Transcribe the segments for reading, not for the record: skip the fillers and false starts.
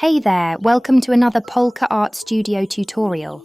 Hey there, welcome to another Folkart Studio tutorial.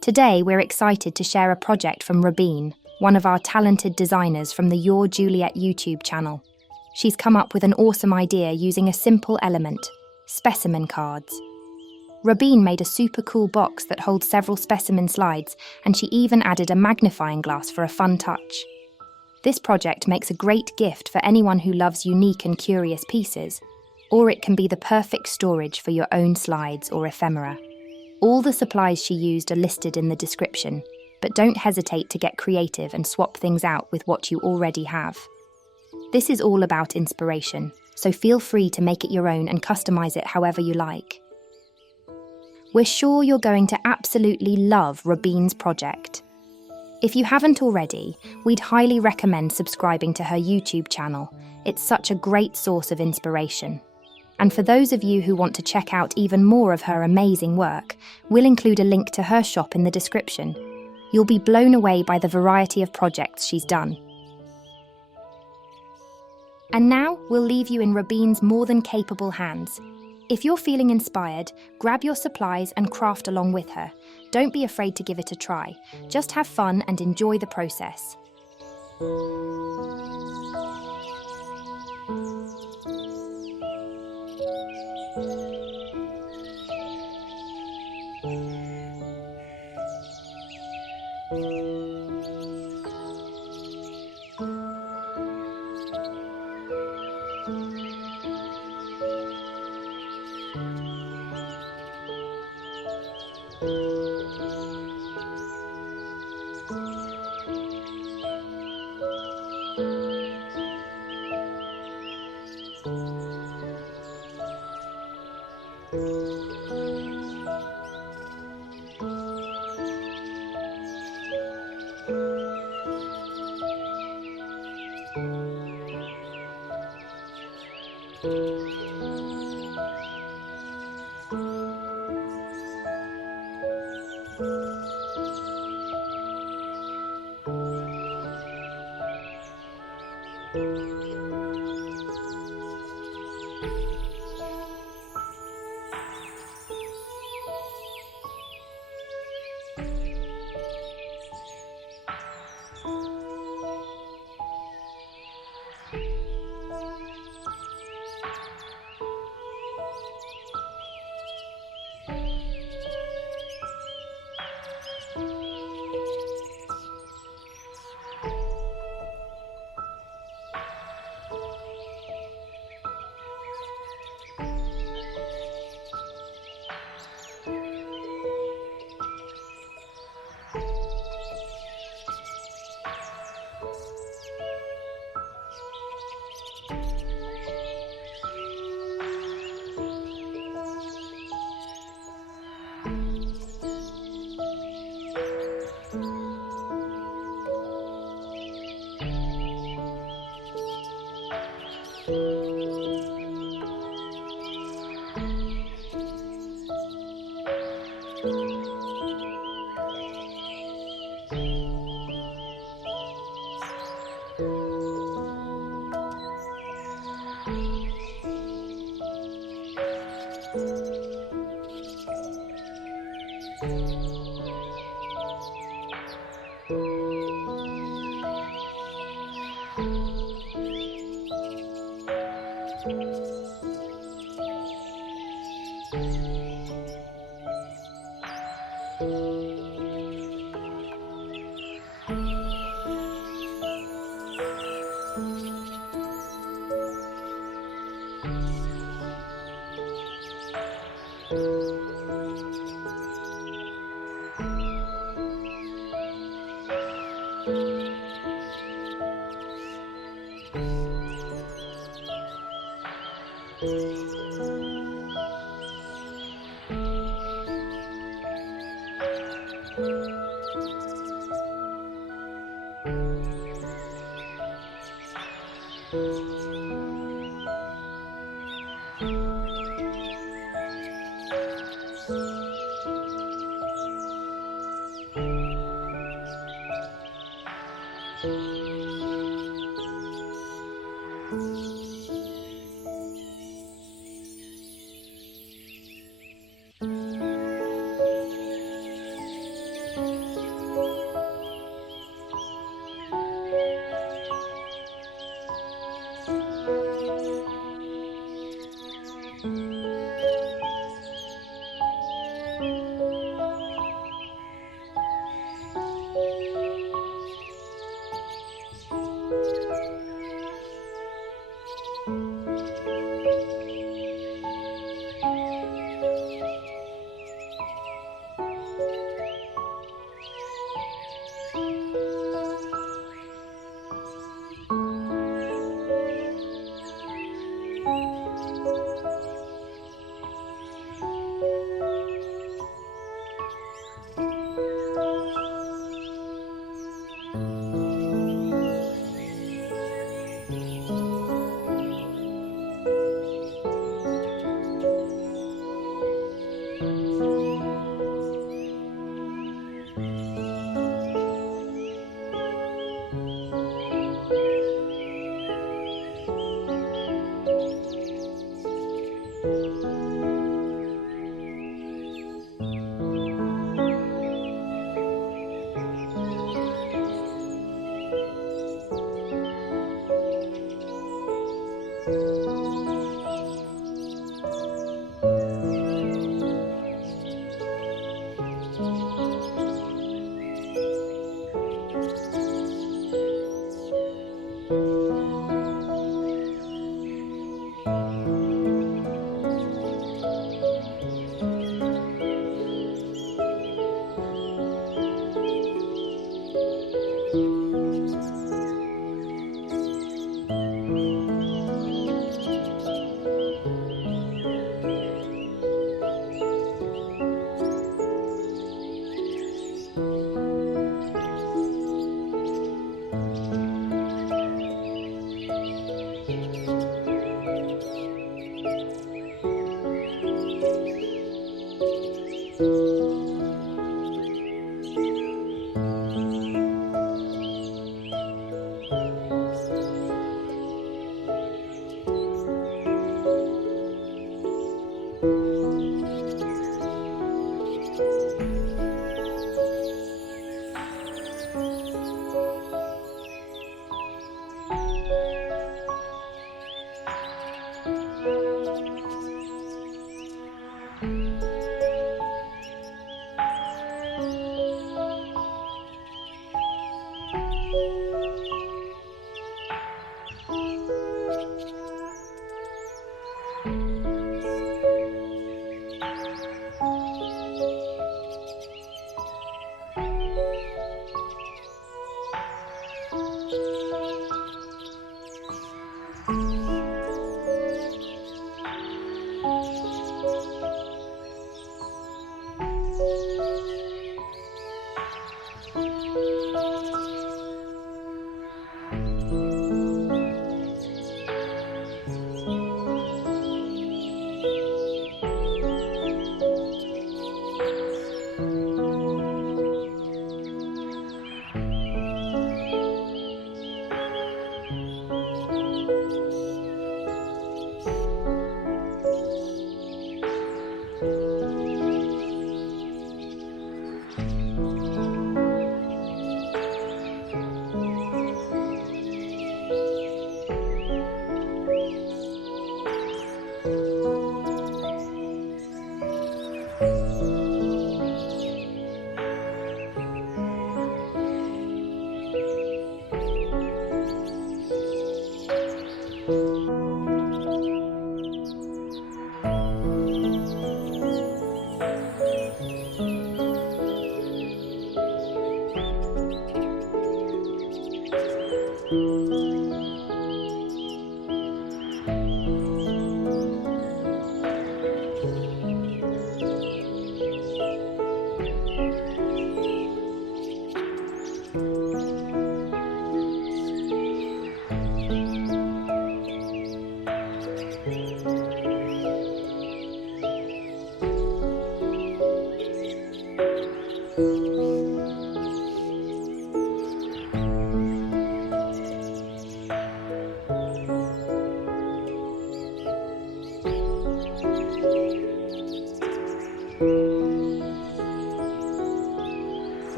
Today we're excited to share a project from Rabine, one of our talented designers from the JULIET YouTube channel. She's come up with an awesome idea using a simple element, specimen cards. Rabine made a super cool box that holds several specimen slides, and she even added a magnifying glass for a fun touch. This project makes a great gift for anyone who loves unique and curious pieces, or it can be the perfect storage for your own slides or ephemera. All the supplies she used are listed in the description, but don't hesitate to get creative and swap things out with what you already have. This is all about inspiration, so feel free to make it your own and customize it however you like. We're sure you're going to absolutely love Rabine's project. If you haven't already, we'd highly recommend subscribing to her YouTube channel. It's such a great source of inspiration. And for those of you who want to check out even more of her amazing work, we'll include a link to her shop in the description. You'll be blown away by the variety of projects she's done. And now, we'll leave you in Rabine's more than capable hands. If you're feeling inspired, grab your supplies and craft along with her. Don't be afraid to give it a try. Just have fun and enjoy the process.